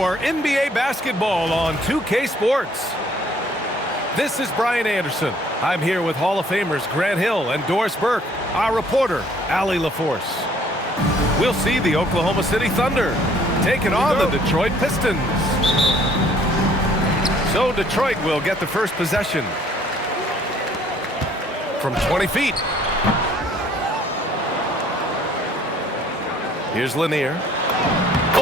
for NBA basketball on 2K Sports. This is Brian Anderson. I'm here with Hall of Famers Grant Hill and Doris Burke, our reporter, Allie LaForce. We'll see the Oklahoma City Thunder taking on the Detroit Pistons. So Detroit will get the first possession from 20 feet. Here's Lanier.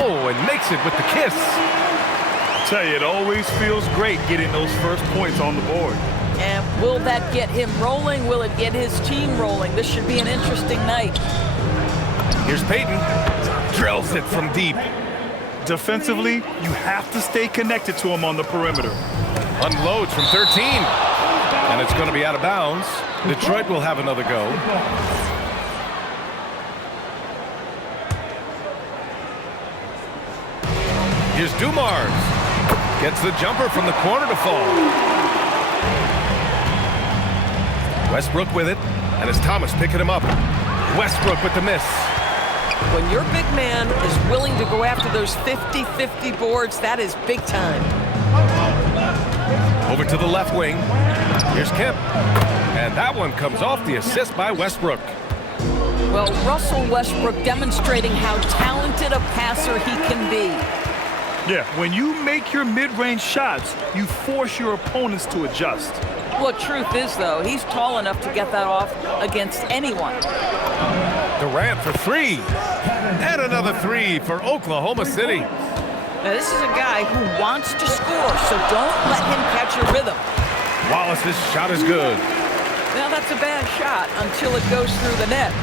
Oh, and makes it with the kiss. I tell you, it always feels great getting those first points on the board. And will that get him rolling? Will it get his team rolling? This should be an interesting night. Here's Payton. Drills it from deep. Defensively, you have to stay connected to him on the perimeter. Unloads from 13. And it's going to be out of bounds. Detroit will have another go. Here's Dumars. Gets the jumper from the corner to fall. Westbrook with it. And it's Thomas picking him up. Westbrook with the miss. When your big man is willing to go after those 50-50 boards, that is big time. Over to the left wing. Here's Kemp. And that one comes off the assist by Westbrook. Well, Russell Westbrook demonstrating how talented a passer he can be. Yeah, when you make your mid-range shots, you force your opponents to adjust. Well, truth is, though, he's tall enough to get that off against anyone. Durant for three. And another three for Oklahoma City. Now, this is a guy who wants to score, so don't let him catch your rhythm. Wallace's shot is good. Now, that's a bad shot until it goes through the net.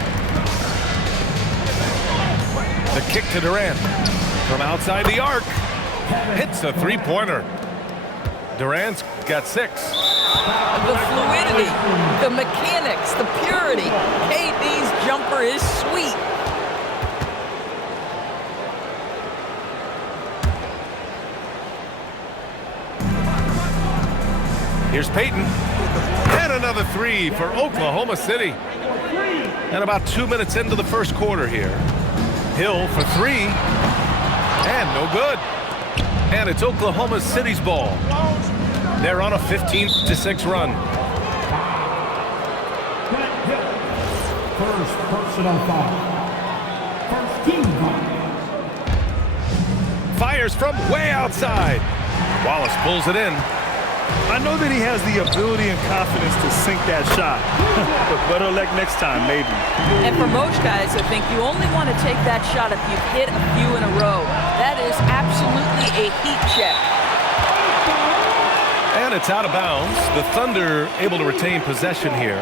The kick to Durant. From outside the arc. Hits a three-pointer. Durant's got 6. The fluidity, the mechanics, the purity. KD's jumper is sweet. Here's Payton. And another 3 for Oklahoma City. And about 2 minutes into the first quarter here. Hill for 3. And no good. And it's Oklahoma City's ball. They're on a 15-6 run. First personal foul. First team foul. Fires from way outside. Wallace pulls it in. I know that he has the ability and confidence to sink that shot. But better luck next time, maybe. And for most guys, I think you only want to take that shot if you've hit a few in a row. That is absolutely a heat check. And it's out of bounds. The Thunder able to retain possession here.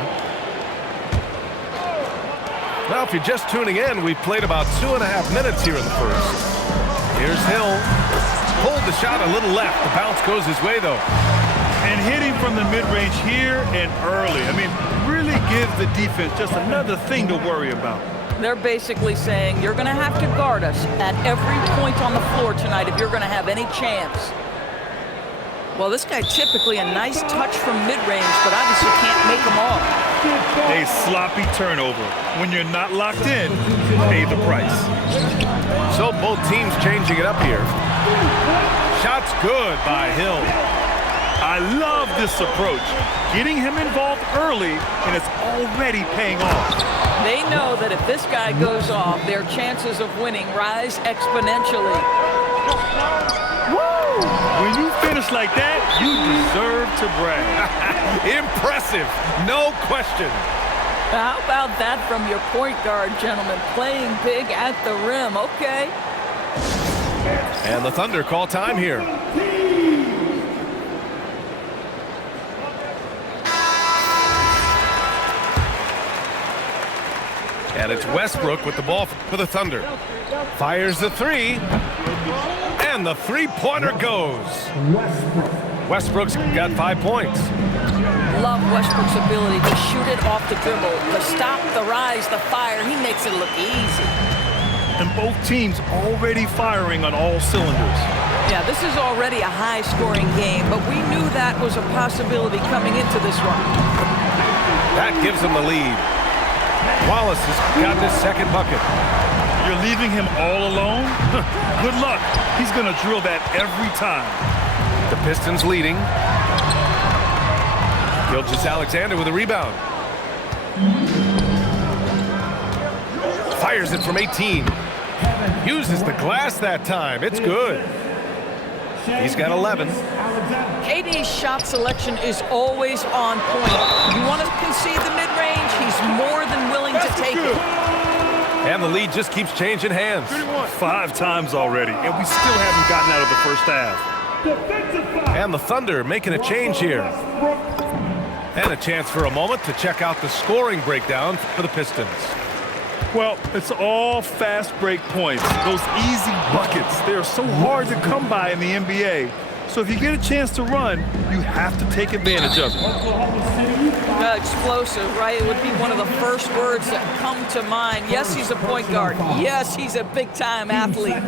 Now, if you're just tuning in, we've played about 2.5 minutes here in the first. Here's Hill. Pulled the shot a little left. The bounce goes his way, though. And hitting from the mid-range here and early. I mean, really gives the defense just another thing to worry about. They're basically saying you're going to have to guard us at every point on the floor tonight if you're going to have any chance. Well, this guy typically a nice touch from mid-range, but obviously can't make them all. A sloppy turnover. When you're not locked in, pay the price. So both teams changing it up here. Shot's good by Hill. I love this approach. Getting him involved early, and it's already paying off. They know that if this guy goes off, their chances of winning rise exponentially. Woo! When you finish like that, you deserve to brag. Impressive, no question. How about that from your point guard, gentlemen? Playing big at the rim, okay. And the Thunder call time here. And it's Westbrook with the ball for the Thunder. Fires the 3. And the three-pointer goes. Westbrook's got 5 points. Love Westbrook's ability to shoot it off the dribble, to stop the rise, the fire. He makes it look easy. And both teams already firing on all cylinders. Yeah, this is already a high-scoring game, but we knew that was a possibility coming into this one. That gives them the lead. Wallace has got his second bucket. You're leaving him all alone? Good luck. He's going to drill that every time. The Pistons leading. Gilgeous-Alexander with a rebound. Fires it from 18. Uses the glass that time. It's good. He's got 11. KD's shot selection is always on point. You want to concede the mid-range, he's more than willing to take it. And the lead just keeps changing hands. 5 times already, and we still haven't gotten out of the first half. And the Thunder making a change here. And a chance for a moment to check out the scoring breakdown for the Pistons. Well, it's all fast break points. Those easy buckets, they're so hard to come by in the NBA. So if you get a chance to run, you have to take advantage of it. Explosive, right? It would be one of the first words that come to mind. Yes, he's a point guard. Yes, he's a big-time athlete.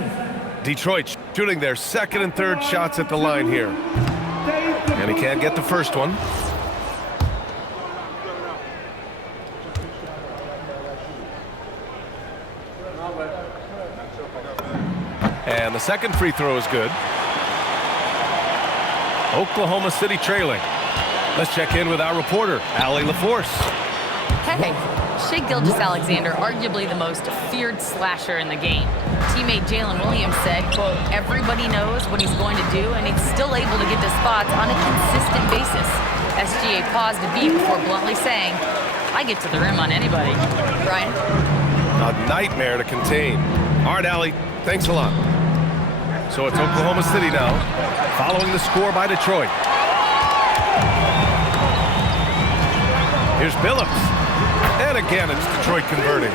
Detroit shooting their second and third shots at the line here. And he can't get the first one. And the second free throw is good. Oklahoma City trailing. Let's check in with our reporter, Allie LaForce. Hey, Shai Gilgeous-Alexander, arguably the most feared slasher in the game. Teammate Jalen Williams said, quote, everybody knows what he's going to do, and he's still able to get to spots on a consistent basis. SGA paused a beat before bluntly saying, I get to the rim on anybody. Ryan? A nightmare to contain. All right, Allie, thanks a lot. So it's Oklahoma City now, following the score by Detroit. Here's Billups. And again, it's Detroit converting.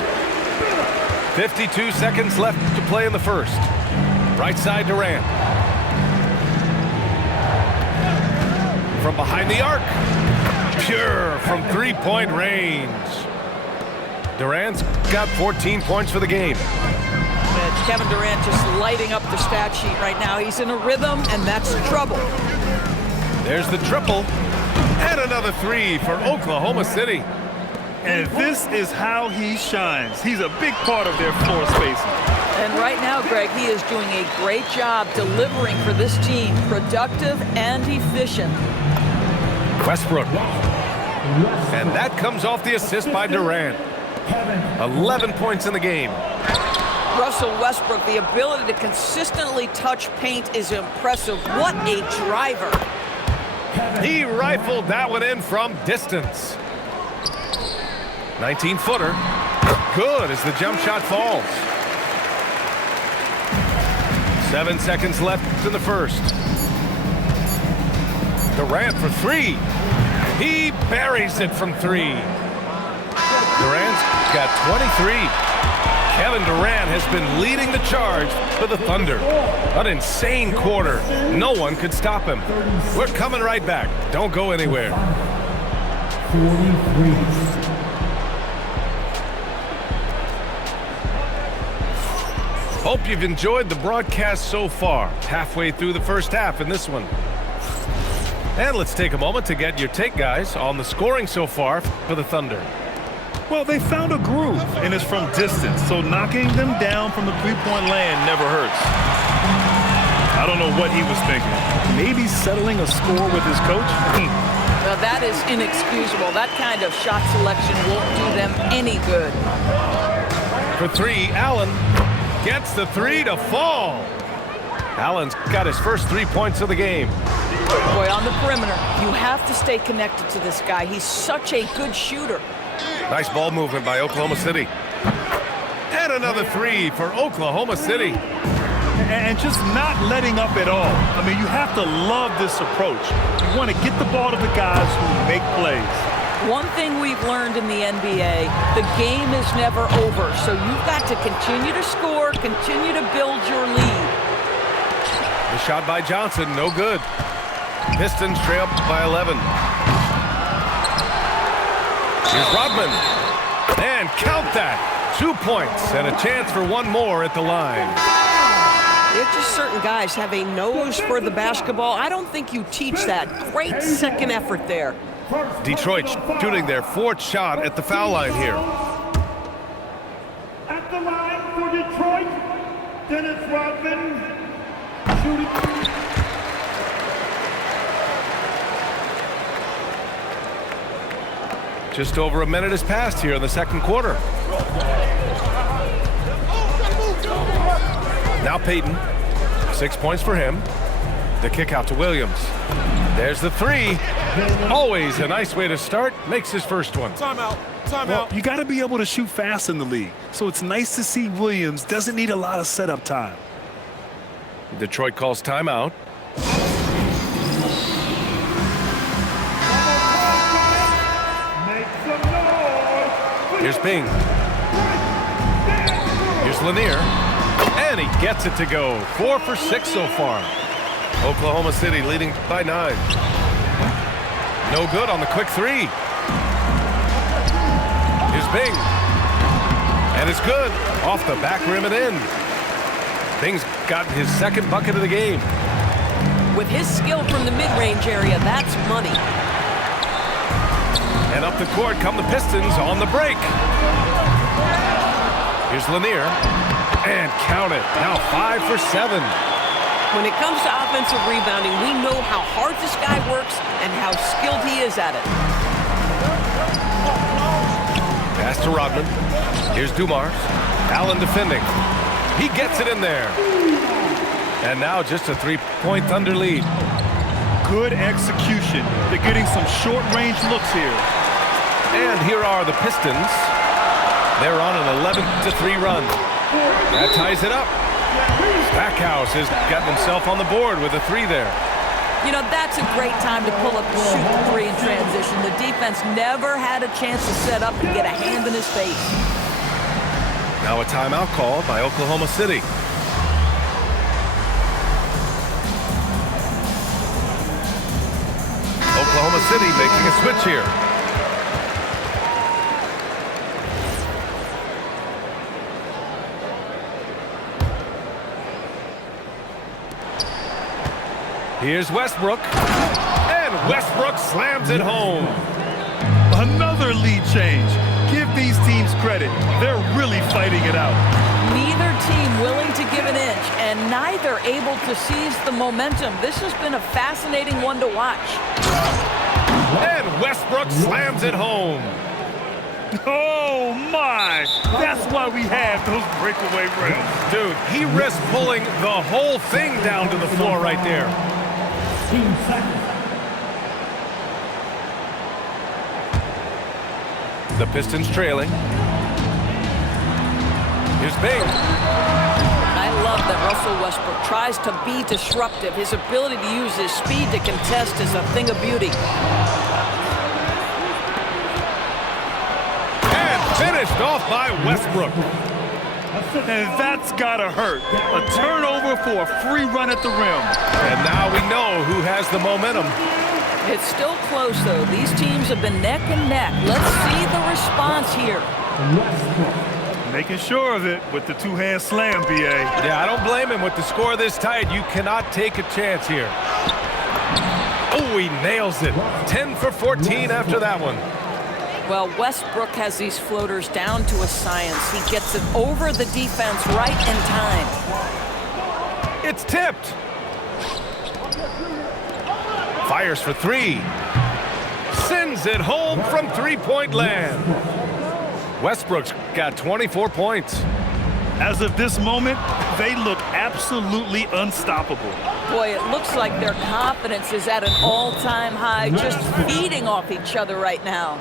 52 seconds left to play in the first. Right side, Durant. From behind the arc. Pure from three-point range. Durant's got 14 points for the game. Kevin Durant just lighting up the stat sheet right now. He's in a rhythm, and that's trouble. There's the triple. And another three for Oklahoma City. And this is how he shines. He's a big part of their floor spacing. And right now, Greg, he is doing a great job delivering for this team. Productive and efficient. Westbrook. And that comes off the assist by Durant. 11 points in the game. Russell Westbrook, the ability to consistently touch paint is impressive. What a driver. He rifled that one in from distance. 19-footer. Good as the jump shot falls. 7 seconds left in the first. Durant for three. He buries it from three. Durant's got 23. Kevin Durant has been leading the charge for the Thunder. An insane quarter. No one could stop him. We're coming right back. Don't go anywhere. 43. Hope you've enjoyed the broadcast so far. Halfway through the first half in this one. And let's take a moment to get your take, guys, on the scoring so far for the Thunder. Well, they found a groove, and it's from distance, so knocking them down from the three-point land never hurts. I don't know what he was thinking. Maybe settling a score with his coach? Well, that is inexcusable. That kind of shot selection won't do them any good. For three, Allen gets the three to fall. Allen's got his first 3 points of the game. Boy, on the perimeter, you have to stay connected to this guy. He's such a good shooter. Nice ball movement by Oklahoma City. And another three for Oklahoma City. And just not letting up at all. I mean, you have to love this approach. You want to get the ball to the guys who make plays. One thing we've learned in the NBA, the game is never over. So you've got to continue to score, continue to build your lead. The shot by Johnson, no good. Pistons trail by 11. Here's Rodman. And count that. 2 points and a chance for one more at the line. It's just certain guys have a nose for the basketball. I don't think you teach that. Great second effort there. Detroit shooting their 4th shot at the foul line here. At the line for Detroit. Dennis Rodman, shooting. Just over a minute has passed here in the second quarter. Now Peyton, 6 points for him. The kick out to Williams. There's the three. Always a nice way to start. Makes his first one. Well, you got to be able to shoot fast in the league. So it's nice to see Williams doesn't need a lot of setup time. Detroit calls timeout. Here's Bing. Here's Lanier. And he gets it to go. 4 for 6 so far. Oklahoma City leading by 9. No good on the quick three. Here's Bing. And it's good. Off the back rim and in. Bing's gotten his second bucket of the game. With his skill from the mid-range area, that's money. And up the court come the Pistons on the break. Here's Lanier. And count it. Now 5 for 7. When it comes to offensive rebounding, we know how hard this guy works and how skilled he is at it. Pass to Rodman. Here's Dumars. Allen defending. He gets it in there. And now just a 3-point Thunder lead. Good execution. They're getting some short-range looks here. And here are the Pistons. They're on an 11-3 run. That ties it up. Stackhouse has gotten himself on the board with a three there. You know, that's a great time to pull up and shoot the three in transition. The defense never had a chance to set up and get a hand in his face. Now a timeout called by Oklahoma City. Oklahoma City making a switch here. Here's Westbrook. And Westbrook slams it home. Another lead change. Give these teams credit. They're really fighting it out. Neither team willing to give an inch, and neither able to seize the momentum. This has been a fascinating one to watch. And Westbrook slams it home. Oh, my. That's why we have those breakaway rims. Dude, he risked pulling the whole thing down to the floor right there. 15 seconds. The Pistons trailing. Here's Bing. I love that Russell Westbrook tries to be disruptive. His ability to use his speed to contest is a thing of beauty. And finished off by Westbrook. And that's gotta hurt. A turnover for a free run at the rim. And now we know who has the momentum. It's still close, though. These teams have been neck and neck. Let's see the response here. Westbrook. Making sure of it with the two-hand slam, B.A. Yeah, I don't blame him. With the score this tight, you cannot take a chance here. Oh, he nails it. 10 for 14 after that one. Well, Westbrook has these floaters down to a science. He gets it over the defense right in time. It's tipped. Fires for three. Sends it home from three-point land. Westbrook's got 24 points. As of this moment, they look absolutely unstoppable. Boy, it looks like their confidence is at an all-time high, just feeding off each other right now.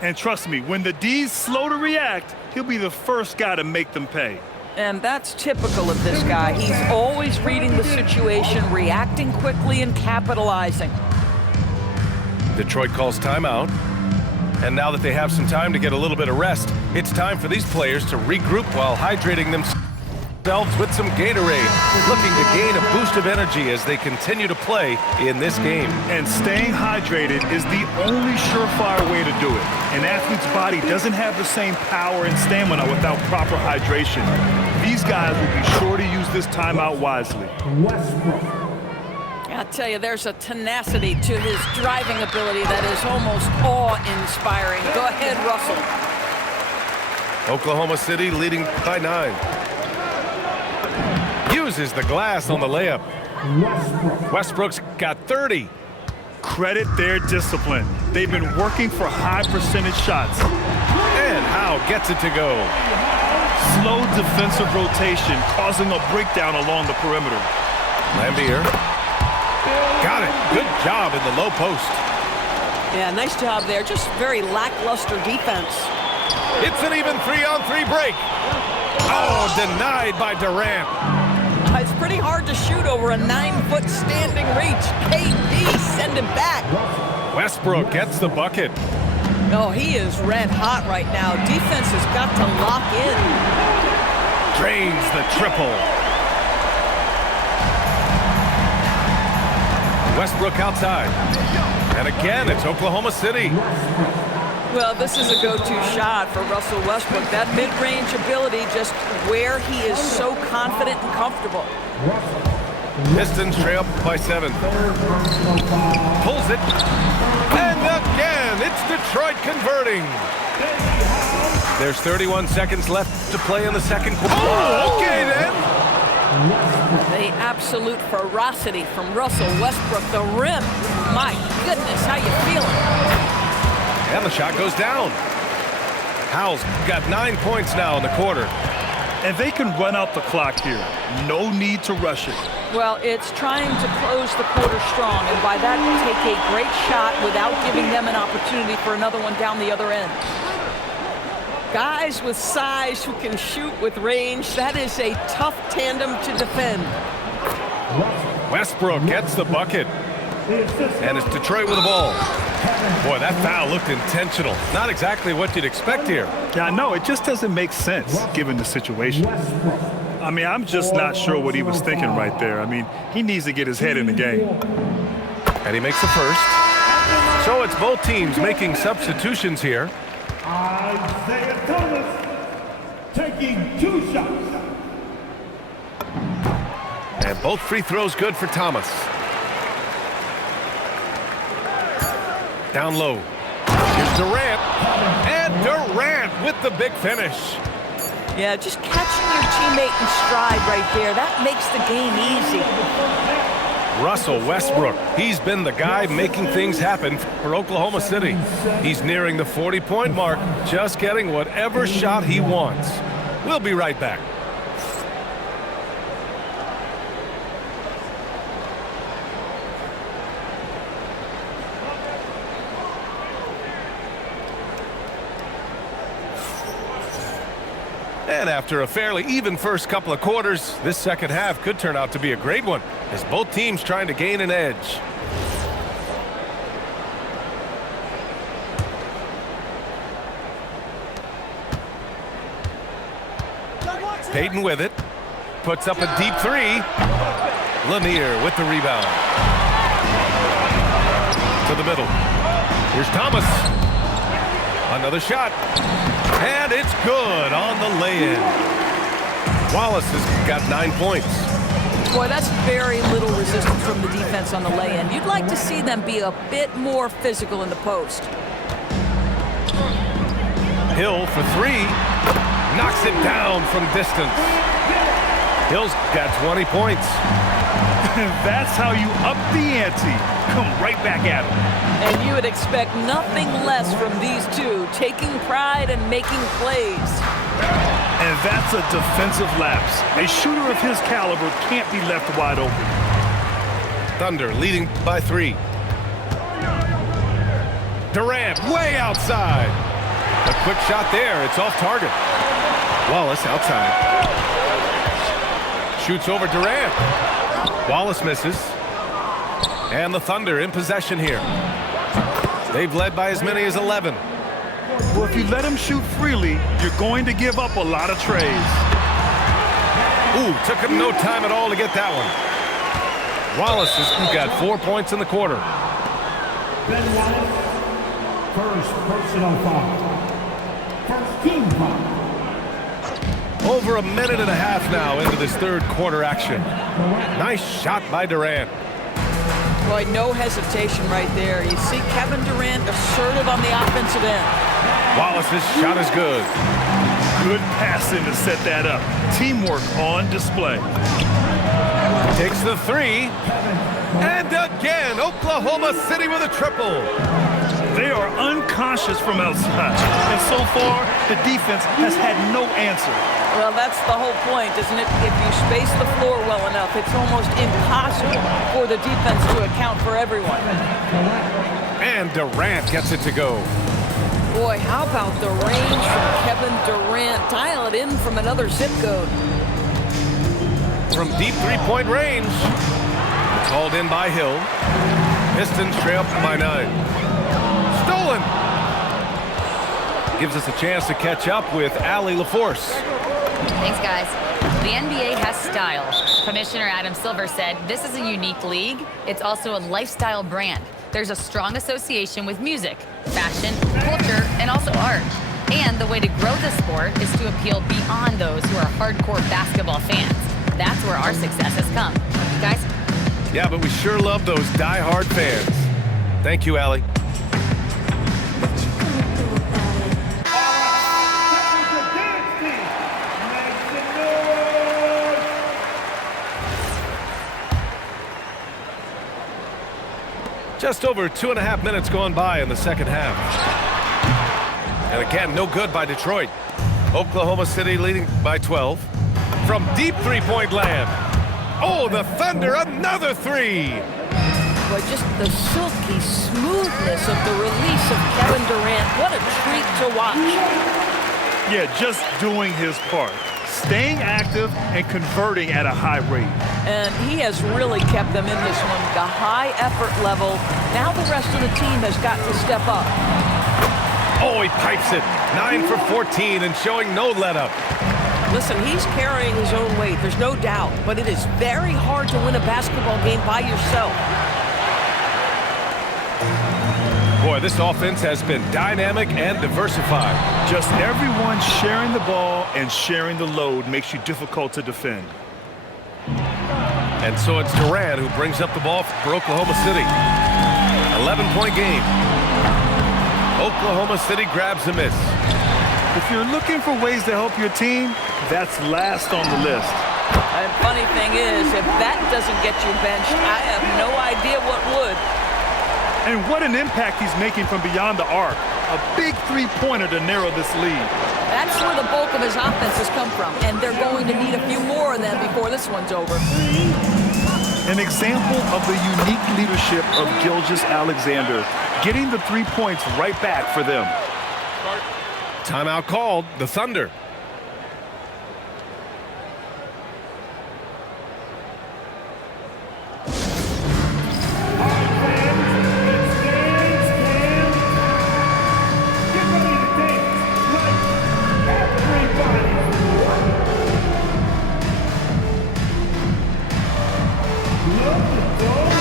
And trust me, when the D's slow to react, he'll be the first guy to make them pay. And that's typical of this guy. He's always reading the situation, reacting quickly and capitalizing. Detroit calls timeout. And now that they have some time to get a little bit of rest, it's time for these players to regroup while hydrating themselves with some Gatorade, looking to gain a boost of energy as they continue to play in this game. And staying hydrated is the only surefire way to do it. An athlete's body doesn't have the same power and stamina without proper hydration. These guys will be sure to use this timeout wisely. Westbrook. I tell you, there's a tenacity to his driving ability that is almost awe-inspiring. Go ahead, Russell. Oklahoma City leading by 9. uses the glass on the layup. Westbrook's got 30. Credit their discipline. They've been working for high percentage shots. And Howe gets it to go. Slow defensive rotation causing a breakdown along the perimeter. Lambier. Got it. Good job in the low post. Yeah, nice job there. Just very lackluster defense. It's an even 3-on-3 break. Oh, denied by Durant. It's pretty hard to shoot over a 9-foot standing reach. KD, send him back. Westbrook gets the bucket. Oh, he is red hot right now. Defense has got to lock in. Drains the triple. Westbrook outside. And again, it's Oklahoma City. Well, this is a go-to shot for Russell Westbrook. That mid-range ability, just where he is so confident and comfortable. Pistons trail by 7. Pulls it. And again, it's Detroit converting. There's 31 seconds left to play in the second quarter. Oh, okay then. The absolute ferocity from Russell Westbrook. The rim. My goodness, how you feeling? And the shot goes down. Howe's got 9 points now in the quarter. And they can run out the clock here. No need to rush it. Well, it's trying to close the quarter strong, and by that, take a great shot without giving them an opportunity for another one down the other end. Guys with size who can shoot with range, that is a tough tandem to defend. Westbrook gets the bucket. And it's Detroit with the ball. Boy, that foul looked intentional. Not exactly what you'd expect here. Yeah, I know. It just doesn't make sense given the situation. I mean, I'm just not sure what he was thinking right there. I mean, he needs to get his head in the game. And he makes the first. So it's both teams making substitutions here. Isaiah Thomas taking 2 shots. And both free throws good for Thomas. Down low. Here's Durant. And Durant with the big finish. Yeah, just catching your teammate in stride right there. That makes the game easy. Russell Westbrook. He's been the guy making things happen for Oklahoma City. He's nearing the 40-point mark, just getting whatever shot he wants. We'll be right back. And after a fairly even first couple of quarters, this second half could turn out to be a great one, as both teams trying to gain an edge. Payton with it. Puts up a deep 3. Lanier with the rebound. To the middle. Here's Thomas. Another shot. And it's good on the lay-in. Wallace has got 9 points. Boy, that's very little resistance from the defense on the lay-in. You'd like to see them be a bit more physical in the post. Hill for 3. Knocks it down from distance. Hill's got 20 points. That's how you up the ante. Come right back at him. And you would expect nothing less from these two, taking pride and making plays. And that's a defensive lapse. A shooter of his caliber can't be left wide open. Thunder leading by 3. Durant way outside. A quick shot there. It's off target. Wallace outside. Shoots over Durant. Wallace misses. And the Thunder in possession here. They've led by as many as 11. Well, if you let him shoot freely, you're going to give up a lot of trays. Ooh, took him no time at all to get that one. Wallace has got 4 points in the quarter. Ben Wallace, first personal foul. First team foul. Over a minute and a half now into this third quarter action. Nice shot by Durant. Boy, no hesitation right there. You see Kevin Durant assertive on the offensive end. Wallace's shot is good. Good passing to set that up. Teamwork on display. Takes the three. And again, Oklahoma City with a triple. They are unconscious from outside. And so far, the defense has had no answer. Well, that's the whole point, isn't it? If you space the floor well enough, it's almost impossible for the defense to account for everyone. And Durant gets it to go. Boy, how about the range from Kevin Durant? Dial it in from another zip code. From deep three-point range. Called in by Hill. Pistons trail by 9. Stolen. Gives us a chance to catch up with Allie LaForce. Thanks, guys. The NBA has style. Commissioner Adam Silver said this is a unique league. It's also a lifestyle brand. There's a strong association with music, fashion, culture, and also art. And the way to grow the sport is to appeal beyond those who are hardcore basketball fans. That's where our success has come. Guys? Yeah, but we sure love those die-hard fans. Thank you, Allie. Just over 2.5 minutes gone by in the second half. And again, no good by Detroit. Oklahoma City leading by 12. From deep three-point land. Oh, the Thunder, another three. Boy, just the silky smoothness of the release of Kevin Durant. What a treat to watch. Yeah, just doing his part. Staying active and converting at a high rate. And he has really kept them in this one. The high effort level. Now the rest of the team has got to step up. Oh, he pipes it. 9 for 14 and showing no let-up. Listen, he's carrying his own weight. There's no doubt. But it is very hard to win a basketball game by yourself. Boy, this offense has been dynamic and diversified. Just everyone sharing the ball and sharing the load makes you difficult to defend. And so it's Durant who brings up the ball for Oklahoma City. 11-point game. Oklahoma City grabs a miss. If you're looking for ways to help your team, that's last on the list. And funny thing is, if that doesn't get you benched, I have no idea what would. And what an impact he's making from beyond the arc. A big three-pointer to narrow this lead. That's where the bulk of his offense has come from, and they're going to need a few more of them before this one's over. An example of the unique leadership of Gilgeous-Alexander, getting the 3 points right back for them. Timeout called, the Thunder.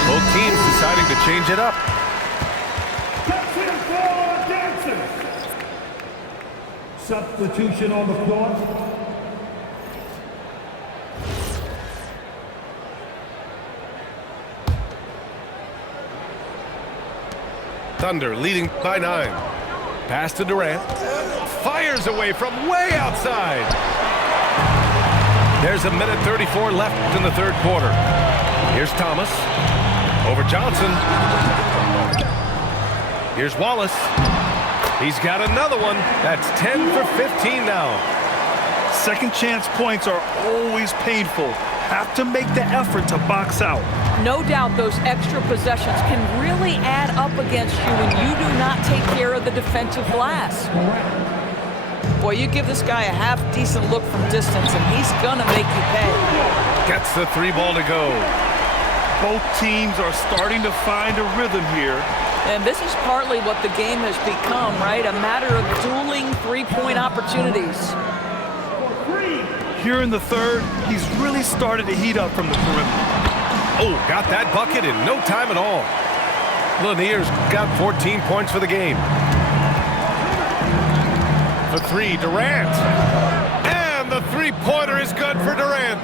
Both teams deciding to change it up. Substitution on the floor. Thunder leading by 9. Pass to Durant. Fires away from way outside. There's 1:34 left in the third quarter. Here's Thomas. Over Johnson. Here's Wallace. He's got another one. That's 10 for 15 now. Second chance points are always painful. Have to make the effort to box out. No doubt those extra possessions can really add up against you when you do not take care of the defensive glass. Boy, you give this guy a half-decent look from distance, and he's gonna make you pay. Gets the 3 ball to go. Both teams are starting to find a rhythm here. And this is partly what the game has become, right? A matter of dueling three-point opportunities. Here in the third, he's really started to heat up from the perimeter. Oh, got that bucket in no time at all. Lanier's got 14 points for the game. For 3, Durant. And the three-pointer is good for Durant.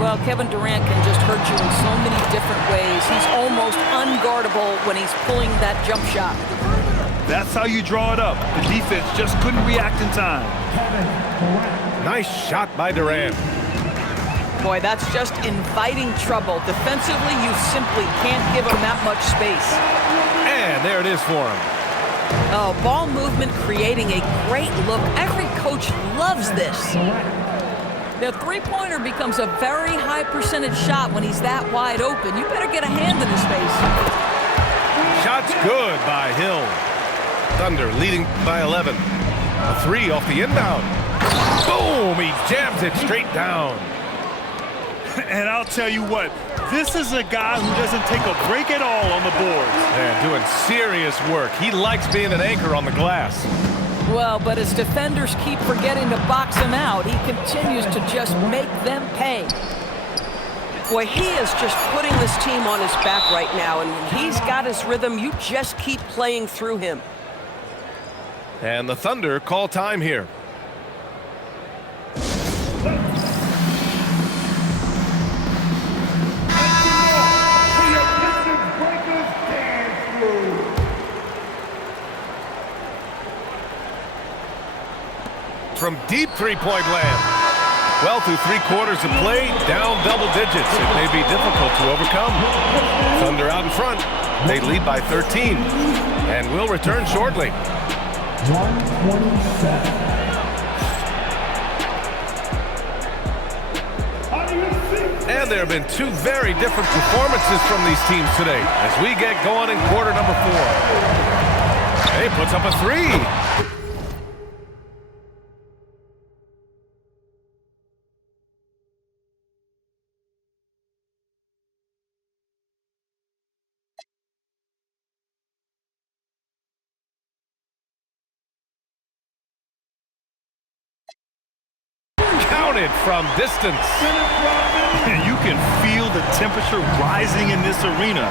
Well, Kevin Durant can just hurt you in so many different ways. He's almost unguardable when he's pulling that jump shot. That's how you draw it up. The defense just couldn't react in time. Nice shot by Durant. Boy, that's just inviting trouble. Defensively, you simply can't give him that much space. And there it is for him. Oh, ball movement creating a great look. Every coach loves this. The three-pointer becomes a very high percentage shot when he's that wide open. You better get a hand in his face. Shot's good by Hill. Thunder leading by 11. A three off the inbound. Boom! He jams it straight down. And I'll tell you what, this is a guy who doesn't take a break at all on the boards. Man, doing serious work. He likes being an anchor on the glass. Well, but as defenders keep forgetting to box him out, he continues to just make them pay. Boy, he is just putting this team on his back right now, and when he's got his rhythm, you just keep playing through him. And the Thunder call time here. From deep three-point land. Well, through 3/4 of play, down double digits. It may be difficult to overcome. Thunder out in front. They lead by 13. And will return shortly. 127. And there have been two very different performances from these teams today as we get going in quarter number 4. He puts up a three. Counted from distance. And you can feel the temperature rising in this arena.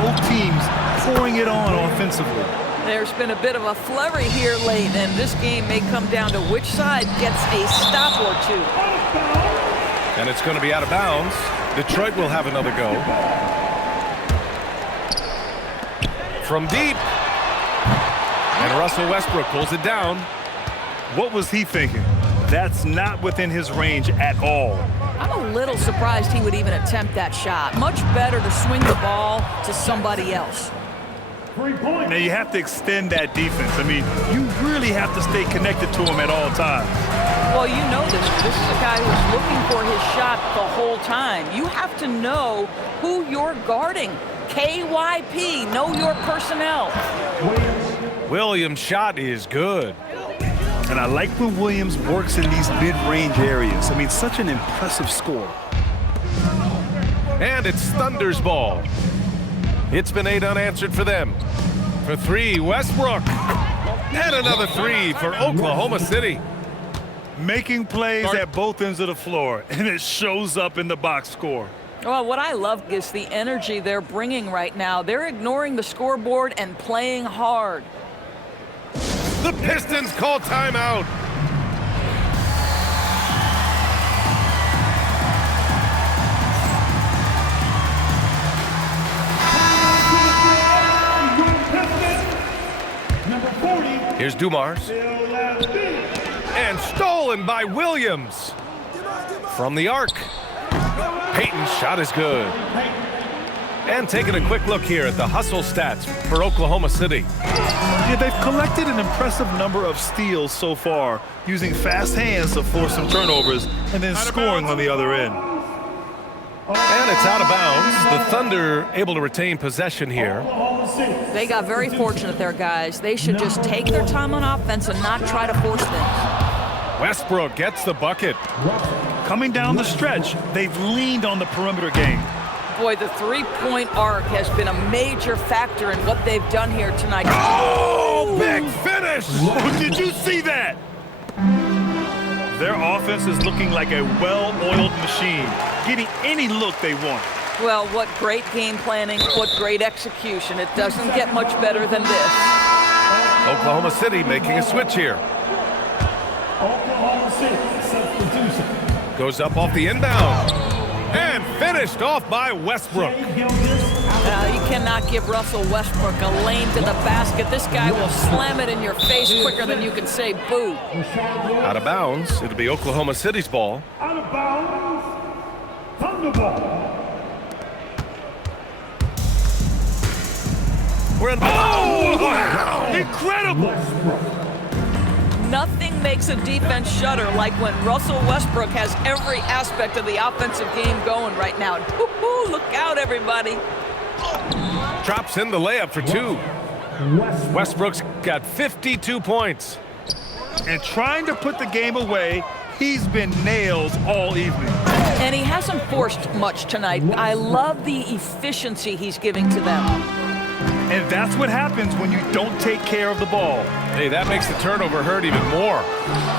Both teams pouring it on offensively. There's been a bit of a flurry here late, and this game may come down to which side gets a stop or two. And it's going to be out of bounds. Detroit will have another go. From deep. And Russell Westbrook pulls it down. What was he thinking? That's not within his range at all. I'm a little surprised he would even attempt that shot. Much better to swing the ball to somebody else. Now you have to extend that defense. I mean, you really have to stay connected to him at all times. Well, you know this. This is a guy who's looking for his shot the whole time. You have to know who you're guarding. KYP, know your personnel. Williams' shot is good. And I like when Williams works in these mid-range areas. I mean, such an impressive score. And it's Thunder's ball. It's been 8 unanswered for them. For 3, Westbrook. And another 3 for Oklahoma City. Making plays at both ends of the floor, and it shows up in the box score. Well, what I love is the energy they're bringing right now. They're ignoring the scoreboard and playing hard. The Pistons call timeout. Here's Dumars. And stolen by Williams. From the arc. Payton's shot is good. And taking a quick look here at the hustle stats for Oklahoma City. Yeah, they've collected an impressive number of steals so far, using fast hands to force some turnovers and then scoring on the other end. And it's out of bounds. The Thunder able to retain possession here. They got very fortunate there, guys. They should just take their time on offense and not try to force things. Westbrook gets the bucket. Coming down the stretch, they've leaned on the perimeter game. Boy, the three-point arc has been a major factor in what they've done here tonight. Oh, big finish! Oh, did you see that? Their offense is looking like a well-oiled machine, getting any look they want. Well, what great game planning, what great execution. It doesn't get much better than this. Oklahoma City making a switch here. Oklahoma City substitution. Goes up off the inbound. And finished off by Westbrook. Shai Gilgeous You cannot give Russell Westbrook a lane to the basket. This guy will slam it in your face quicker than you can say boo. Out of bounds. It'll be Oklahoma City's ball. Out of bounds. Thunder ball. We're in. Oh! Wow. Incredible! Nothing makes a defense shudder like when Russell Westbrook has every aspect of the offensive game going right now. Woo-hoo, look out, everybody. Drops in the layup for 2. Westbrook's got 52 points. And trying to put the game away, he's been nails all evening. And he hasn't forced much tonight. I love the efficiency he's giving to them. And that's what happens when you don't take care of the ball. Hey, that makes the turnover hurt even more.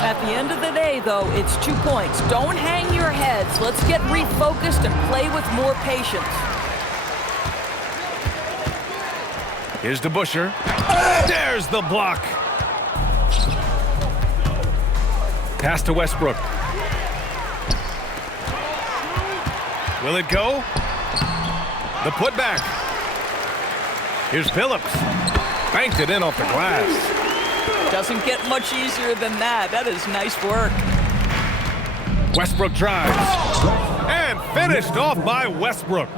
At the end of the day, though, it's 2 points. Don't hang your heads. Let's get refocused and play with more patience. Here's DeBuscher. There's the block. Pass to Westbrook. Will it go? The putback. Here's Phillips. Banked it in off the glass. Doesn't get much easier than that. That is nice work. Westbrook drives. And finished off by Westbrook.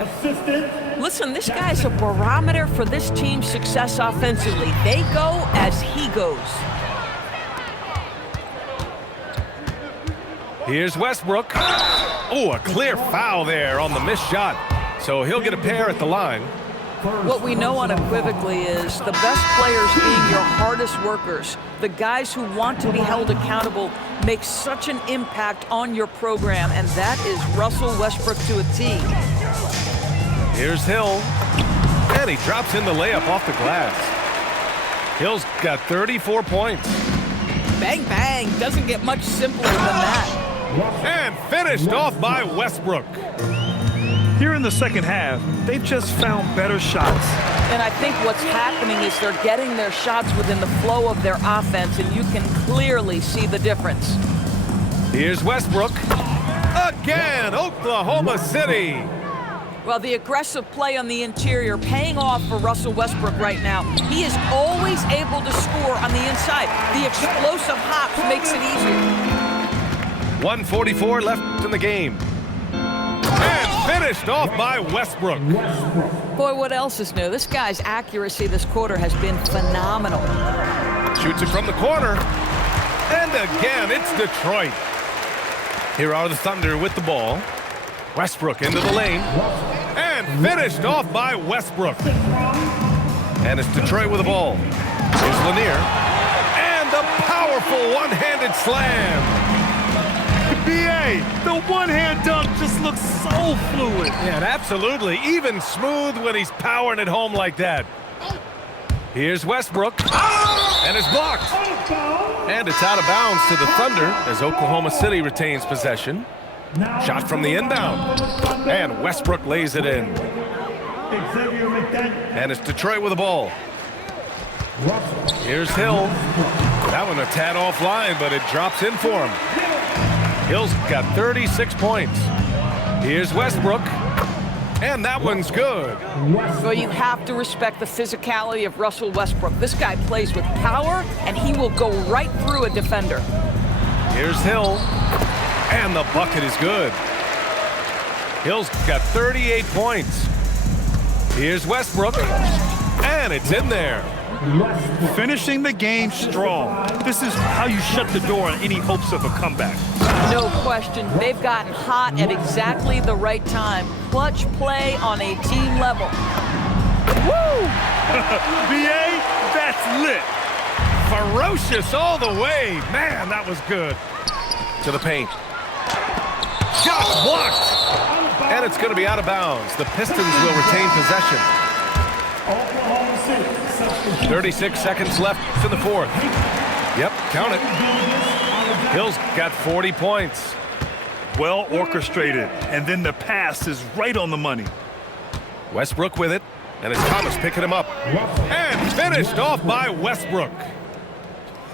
Listen, this guy's a barometer for this team's success offensively. They go as he goes. Here's Westbrook. Oh, a clear foul there on the missed shot. So he'll get a pair at the line. What we know unequivocally is the best players being your hardest workers. The guys who want to be held accountable make such an impact on your program, and that is Russell Westbrook to a T. Here's Hill. And he drops in the layup off the glass. Hill's got 34 points. Bang, bang. Doesn't get much simpler than that. And finished off by Westbrook. Here in the second half, they've just found better shots. And I think what's happening is they're getting their shots within the flow of their offense, and you can clearly see the difference. Here's Westbrook. Again, Oklahoma City. Well, the aggressive play on the interior paying off for Russell Westbrook right now. He is always able to score on the inside. The explosive hops makes it easier. 1:44 left in the game. And finished off by Westbrook. Boy, what else is new? This guy's accuracy this quarter has been phenomenal. Shoots it from the corner. And again, it's Detroit. Here are the Thunder with the ball. Westbrook into the lane. And finished off by Westbrook. And it's Detroit with the ball. Here's Lanier. And the powerful one-handed slam. BA, the one-hand dunk just looks so fluid. Yeah, absolutely. Even smooth when he's powering it home like that. Here's Westbrook. And it's blocked. And it's out of bounds to the Thunder as Oklahoma City retains possession. Shot from the inbound. And Westbrook lays it in. And it's Detroit with the ball. Here's Hill. That one a tad offline, but it drops in for him. Hill's got 36 points. Here's Westbrook. And that one's good. Well, you have to respect the physicality of Russell Westbrook. This guy plays with power, and he will go right through a defender. Here's Hill. And the bucket is good. Hill's got 38 points. Here's Westbrook. And it's in there. Finishing the game strong. This is how you shut the door on any hopes of a comeback. No question. They've gotten hot at exactly the right time. Clutch play on a team level. Woo! BA, that's lit. Ferocious all the way. Man, that was good. To the paint. Shot blocked. And it's going to be out of bounds. The Pistons will retain possession. 36 seconds left in the fourth. Yep, count it. Hill's got 40 points. Well orchestrated, and then the pass is right on the money. Westbrook with it, and it's Thomas picking him up. And finished off by Westbrook.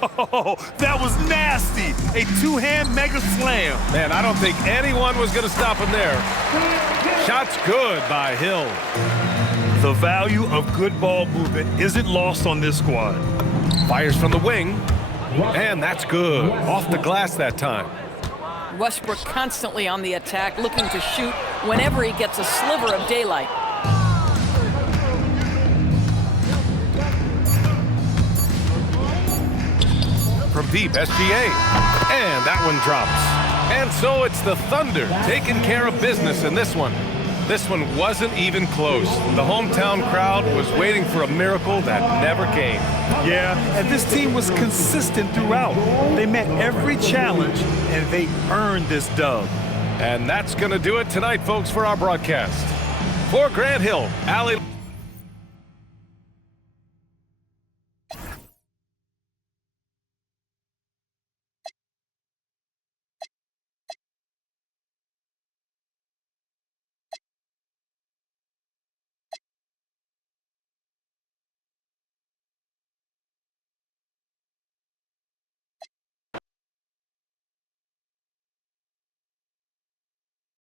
Oh, that was nasty. A two-hand mega slam. Man, I don't think anyone was going to stop him there. Shot's good by Hill. The value of good ball movement isn't lost on this squad. Fires from the wing, and that's good. Off the glass that time. Westbrook constantly on the attack, looking to shoot whenever he gets a sliver of daylight. From deep, SGA, and that one drops. And so it's the Thunder taking care of business in this one. This one wasn't even close. The hometown crowd was waiting for a miracle that never came. Yeah, and this team was consistent throughout. They met every challenge, and they earned this dub. And that's going to do it tonight, folks, for our broadcast. For Grant Hill, Allie...